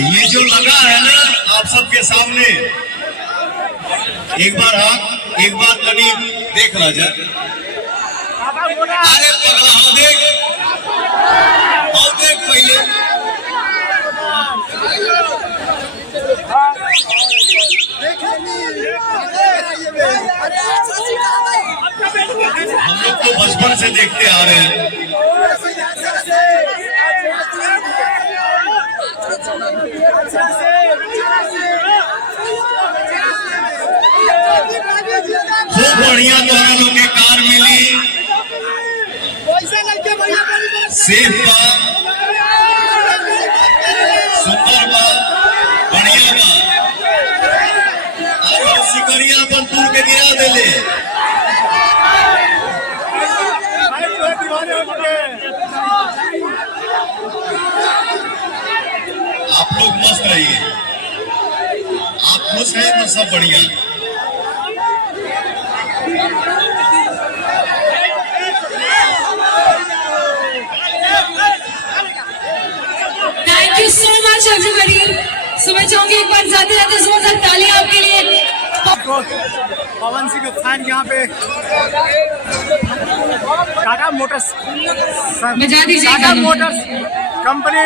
ये जो लगा है ना आप सबके सामने, एक बार कभी देख ला जाए। अरे पगला हो देख पहले। हम लोग तो बचपन से देखते आ रहे हैं। खूब बढ़िया तोहरा लोग के कार मिली, सेफ बा, सुपर बा, बढ़िया बा। और सिकरिया अपन तूर के गिरा देले। आप लोग मस्त रहिए, आप खुश हैं तो सब बढ़िया। Thank you so much everybody. So मैं चाहूंगी एक बार जाते जाते जोरदार तालियां आपके लिए। पवन सिंह के फैन यहाँ पे टाटा मोटर्स कंपनी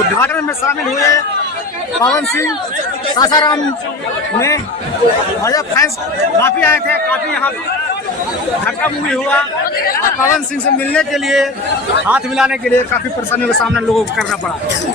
उद्घाटन में शामिल हुए पवन सिंह सासाराम में। भाजपा फैंस काफी आए थे, काफी यहाँ धक्का मुक्की हुआ और पवन सिंह से मिलने के लिए, हाथ मिलाने के लिए काफी परेशानियों का सामना लोगों को करना पड़ा।